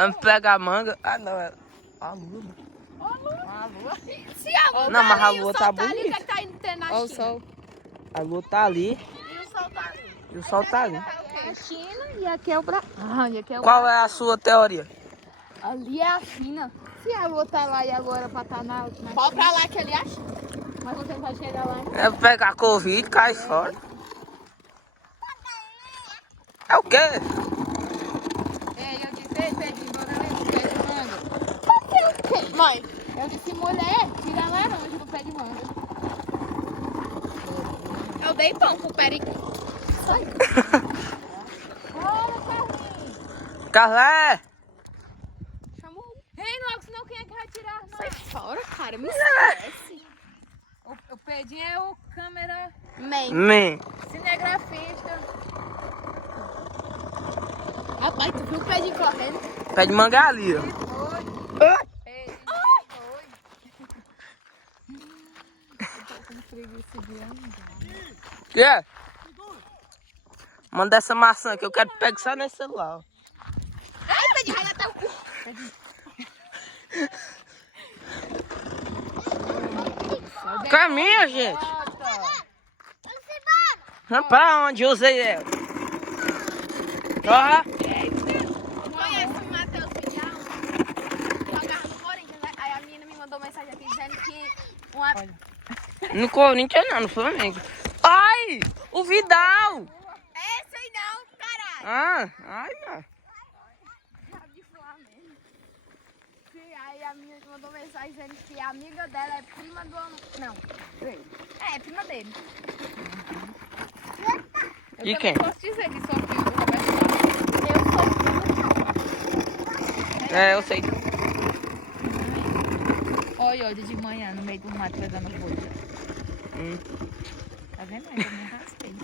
Vamos pegar a manga. Ah, não, é a lua. A lua? Se a lua Não, tá mas a ali, lua o tá sol tá ali, o que é bonita. que tá indo ter na Olha o China? sol. A lua tá ali E o sol tá ali. e o sol tá ali. É a China e aqui é o Brasil. E aqui é o Qual é a sua teoria? Ali é a China. Se a lua tá lá e a lua era pra estar na China. Pode pra lá que ali é a China. Mas você não vai chegar lá. É pegar Covid, cai fora. É o quê? Ei, eu disse, ei, Pedrinho, bora ali no pé de manga. Mãe? Eu disse, mulher, tira a laranja do pé de manga. Eu dei pão pro periquito. Isso aí. Olha, Carlinhos. Carlé! Chamou. Ei, logo, senão quem é que vai tirar? Sai fora, cara, me É. esquece. O Pedrinho é o câmera Man. cinegrafista. Rapaz, tu viu o Pedrinho correndo? Pé de manga ali, ó. Ah! Pedrinho, foi. Eu tô com preguiça de andar. Que é? Manda essa maçã que eu quero pegar só nesse celular. Ó. Ai, Pedrinho, vai até o cu. Caminha, gente. Vamos pra onde? Eu usei ela. Ó. Conhece o Matheus Vidal? Jogava no Corinthians, né? Aí a menina me mandou mensagem aqui dizendo que uma... No Corinthians não, no Flamengo. Ai! O Vidal! Esse aí não, caralho. Ah, ai, não. De Flamengo. Sim, aí a menina me mandou mensagem dizendo que a amiga dela é prima do... Não, é prima dele. De quem? Posso dizer que sou filho do Roberto Carlos. Eu sou filho do É, eu sei. Olha, olha, de manhã, no meio do mato, pegando folha. Tá vendo? Aí eu me raspei.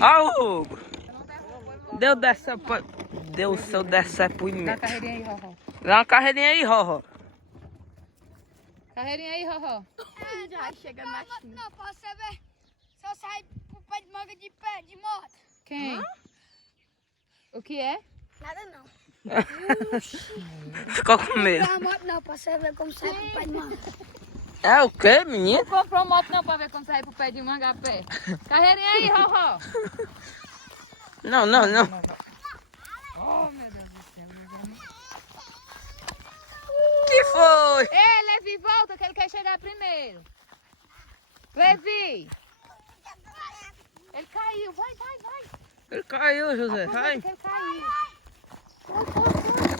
Ó, o Hugo. Deu o seu Dá decepimento. carreirinha aí, Roró. Dá uma carreirinha aí, Roró. Carreirinha aí, Roró. Já chega na China. Não, posso saber se eu sair pro pé de manga de pé, de moto. Quem? O que é? Nada não. Ficou com medo. Não, moto não, posso saber como sair pro pé de manga. É o quê, menino? Não comprou moto não pra ver quando sair pro pé de manga a pé. Carreirinha aí, Roró. Não, não, não. Oh, meu Deus do céu, meu Deus. Que foi? Ei, Levi, volta que ele quer chegar primeiro. Levi. Ele caiu, vai, vai, vai. Ele caiu, José. Aproveita Vai. que ele caiu.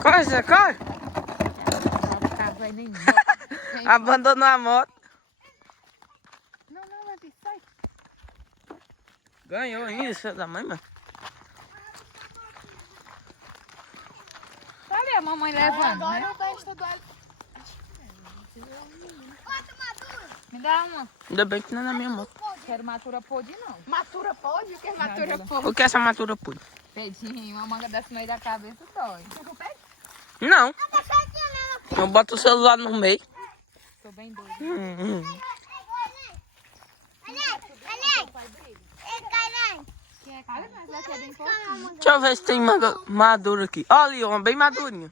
Corre, Zé, corre. Não cabe vai nenhum. Abandonou a moto. Não, não, Levi, sai. Ganhou ainda, filho da mãe, mano. Olha a mamãe levando, Agora né? eu gosto do... Me dá uma. Ainda bem que não é na minha moto. Quero matura podre, não. Matura pode? O que é matura pode? O que é essa matura pura? Pedinho, uma manga dessa no meio da cabeça dói. Não. Eu boto o celular no meio. Tô bem doida. Quem é cara? Mas vai ter bem pouquinho. Deixa eu ver se tem manga madura aqui. Olha ali, uma bem madurinha.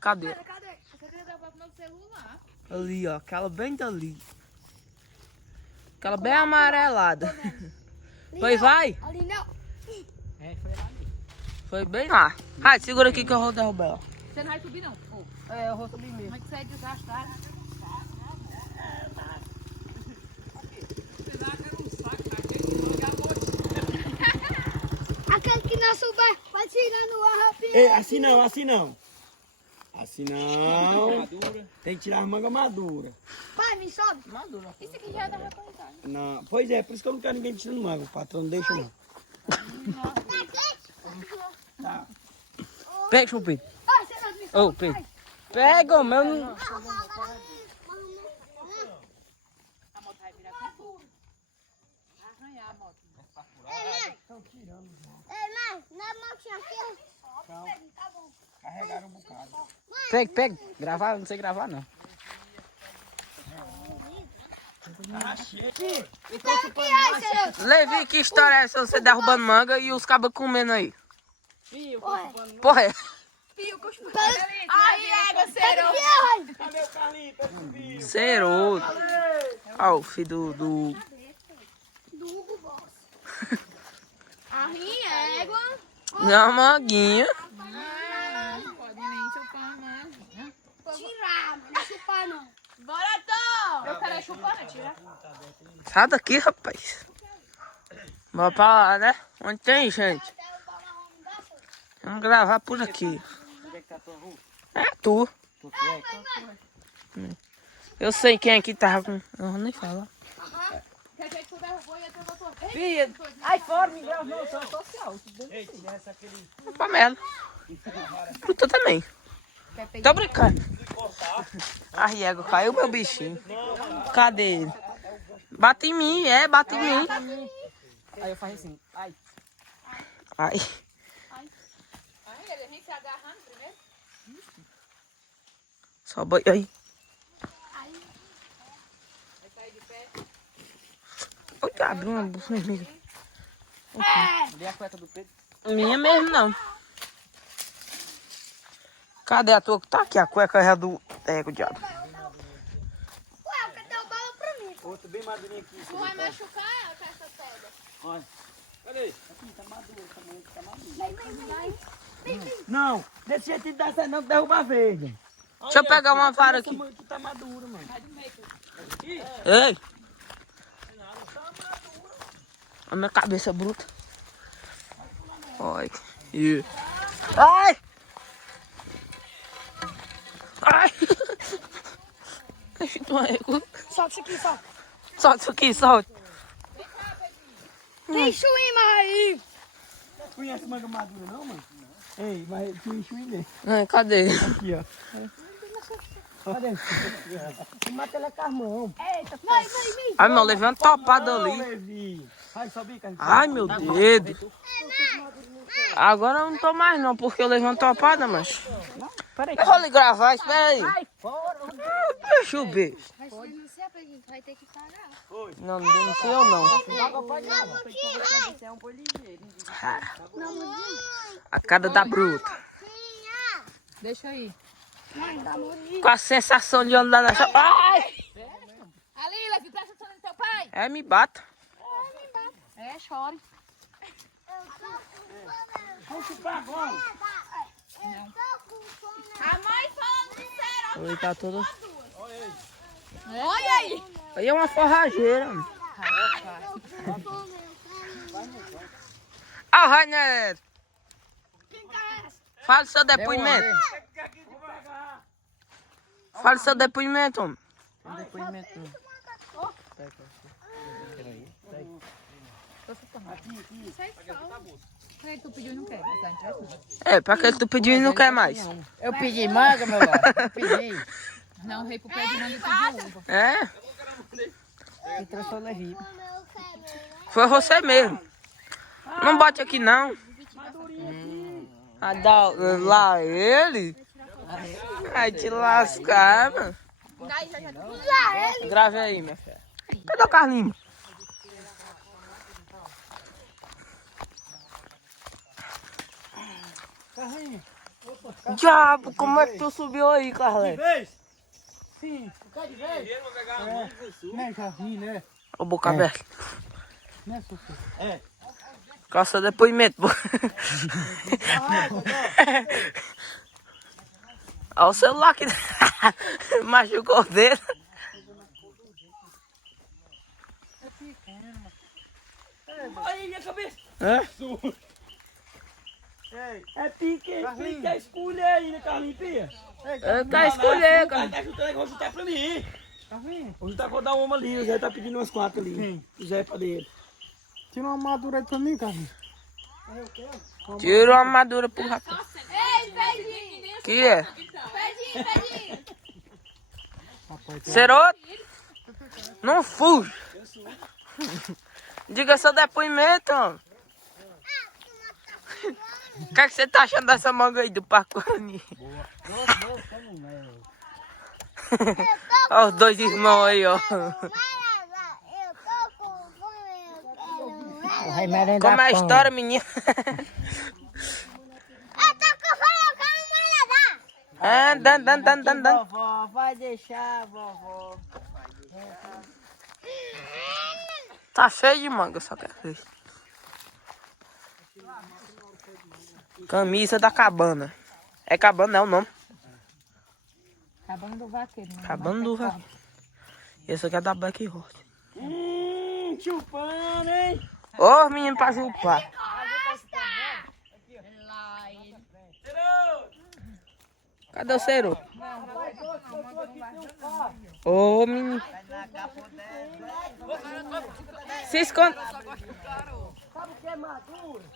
Cadê? Você quer gravar pro meu celular? Ali, ó. Aquela bem dali. Aquela bem amarelada. Foi, vai. Ali não. Foi bem lá. Ai, segura aqui que eu vou derrubar ela. Você não vai subir, não? Oh. É, eu vou subir mesmo. Mas você é desgastado. Aquele que não souber, vai tirar no ar rapidinho. Ei, assim não, assim não. Assim não. Tem que tirar as mangas maduras. Pai, me sobe. Isso aqui já dá pra coisar. Não. Pois é, por isso que eu não quero ninguém tirando manga. O patrão não deixa não. Tá. Pega, chupinho. Ah, você não me sobe. Ô, pega. Pega, o meu não... A moto vai virar com tudo. Arranhar a moto. Ei, mãe, na motinha aqui. Tá bom. Carregaram um bocado. Pega, pega. Gravar, não sei gravar, não. Levi, que história é essa? Você derrubando manga e os cabas comendo aí? Ué, Porra, é. Fio com os Aí, égua, serou. Cadê o Carlinhos? Pega o filho. Ceroto. Ó, o filho do... Aí, égua. Não, manguinha. Tirar, mas não chupar não. Bora, Tom. Eu quero chupar, né? Tira. Sai daqui, rapaz. Bora pra lá, né? Onde tem, gente? Vamos gravar por aqui. É tu. Eu sei quem aqui tava com... Eu não vou nem falar. Quer dizer que tu derrubou e entrou na tua vez? Filha, ai fora, me gravou, só social. Pamela. Tu também. Tô brincando. Ai, égua, caiu meu bichinho. Cadê ele? Bate em mim, bate em mim. Aí eu faço assim, ai. Ai. Aí, ele vem se agarrando primeiro. Só boi aí. Vai sair de pé. Oi, abriu uma bolsa minha. Dei a cueca do Pedro. Minha mesmo não. Cadê a tua? Tá aqui a cueca é do... É, o diabo. Ué, cadê o bala pra mim? Outro bem madurinho aqui. Tu vai machucar com essa pedra. Olha. Cadê? Aqui, tá maduro, tá maduro. Não, desse jeito não dá certo não, que derruba a verde. Deixa eu pegar uma vara aqui. Tu tá maduro, mano. Ei! A minha cabeça é bruta. Ai. Ai! Ai! Solta isso aqui, solta. Solta isso aqui, solta. Tem chuíma aí. Tu conhece manga madura não, mano? Ei, mas tu enxui dele. Ai, cadê? Aqui, ó. Cadê? Tu mata ela com as mãos. Eita, vai. Ai, meu, levei uma topada ali. Levi. Vai, sobe, cara. Ai, meu dedo. Agora eu não tô mais não, porque eu levei uma topada, mas... Eu vou lhe gravar, espera aí. Deixa eu ver. Vai se denunciar pra gente, vai ter que pagar. Não, não denuncia eu não. A cara da bruta. Deixa aí. Com a sensação de andar nessa... Ai! Ali, Levi, presta atenção no teu pai. É, me bata. É, chore. Vamos chupar agora. A mãe falando sério. Oi, tá todo... Olha aí. Aí é uma forrageira. Ah, Rainer. Fala seu depoimento. Fala seu depoimento. Depoimento. Quem tu pediu e não quer? É, pra que tu pediu e não quer mais. Eu pedi manga, meu filho. Eu pedi. Não, o rei pro pé de manga e pediu uva. É? Quem trouxe foi o Levi. Foi você mesmo. Não bate aqui não. Lá ele. Vai te lascar, mano. Grave aí, minha fé. Cadê o Carlinhos? Carrinho. Diabo, como é que tu subiu aí, Carlinhos? Vez? Sim. Quer de vez? Né, Carrinho, né? Ô, boca aberta. Né, Sofia? É. Qual é o seu depoimento, pô? Olha o celular que machucou o dedo. Aí, minha cabeça. É? É pique, pique, é escolher aí, né, Carlinhos, pia? Eu quero escolher, cara. Tá chutando, vou chutar pra mim. Vou chutar pra dar uma ali, o Zé tá pedindo umas 4 ali. O Zé é pra dele. Tira uma madura aí pra mim, Carlinhos. Tira uma armadura pro rapaz. Ei, Pedrinho. Que é? Pedrinho. Ceroto? Não fuja. Diga seu depoimento. O que é que você tá achando dessa manga aí do Pacurani? Olha os dois irmãos aí, ó. Vai merendar Como é a pão. história, menina? Eu tô com fome, eu quero Ah, dan. Vovó, vai deixar, vovó. Tá cheio de manga, só quer ver. Camisa da Cabana. É Cabana, é o nome. Cabana do Vaqueiro. Né? Cabana do Vaqueiro. Esse aqui é da Black Horse. Chupando, hein? Ô, menino pra chupar. Cadê o cero? Ô, menino. Se esconde.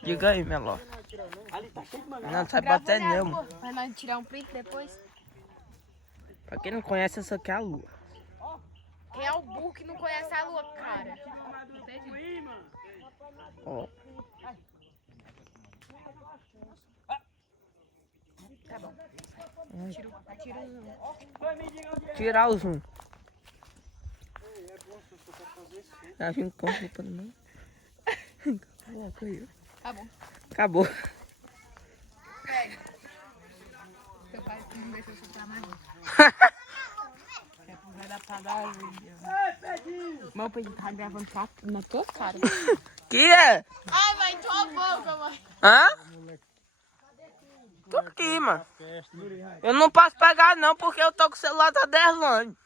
Diga aí, Meló. Não sabe bater não, mano. Vai nós tirar um print depois. Pra quem não conhece, essa aqui é a lua. Quem é o burro que não conhece a lua, cara? Ó. Tá bom. Tira Tirar o zoom. Tá vindo com roupa não? Coloca aí. Tá bom. Acabou. Seu pai não deixou você tirar mais. Vai dar pra dar Meu pai tá gravando papo na tua cara. Que é? Ai, mãe, tua boca, mãe. Hã? Tô aqui, mano. Eu não posso pegar não, porque eu tô com o celular da Derlane.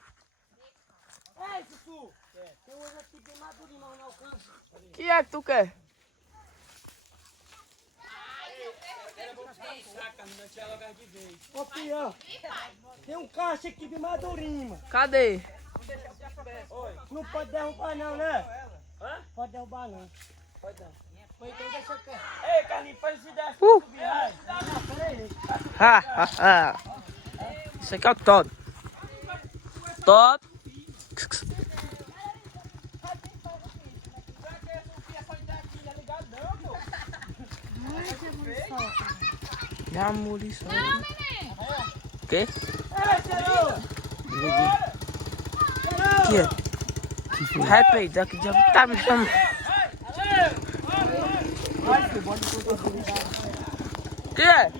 Que é que tu quer? Ô, Pia, tem um caixa aqui de madurinho, mano. Cadê? Não pode derrubar não, né? Pode derrubar não. Pode não. Ei, Carlinhos, faz esse dessa subir aí. Isso aqui é o top. Top. Já munição. O quê? Que é? Rap daqui de tá me chamando. Que é?